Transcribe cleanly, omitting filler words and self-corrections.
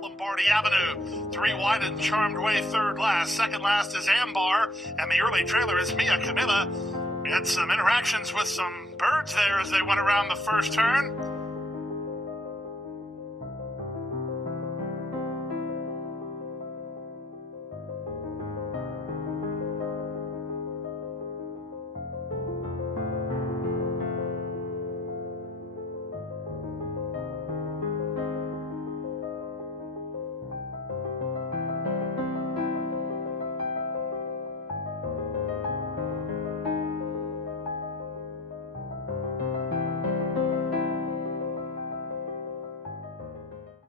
Lombardi Avenue. 3 wide and Charmed Way, third last. Second last is Ambar, and the early trailer is Mia Camilla. We had some interactions with some birds there as they went around the first turn.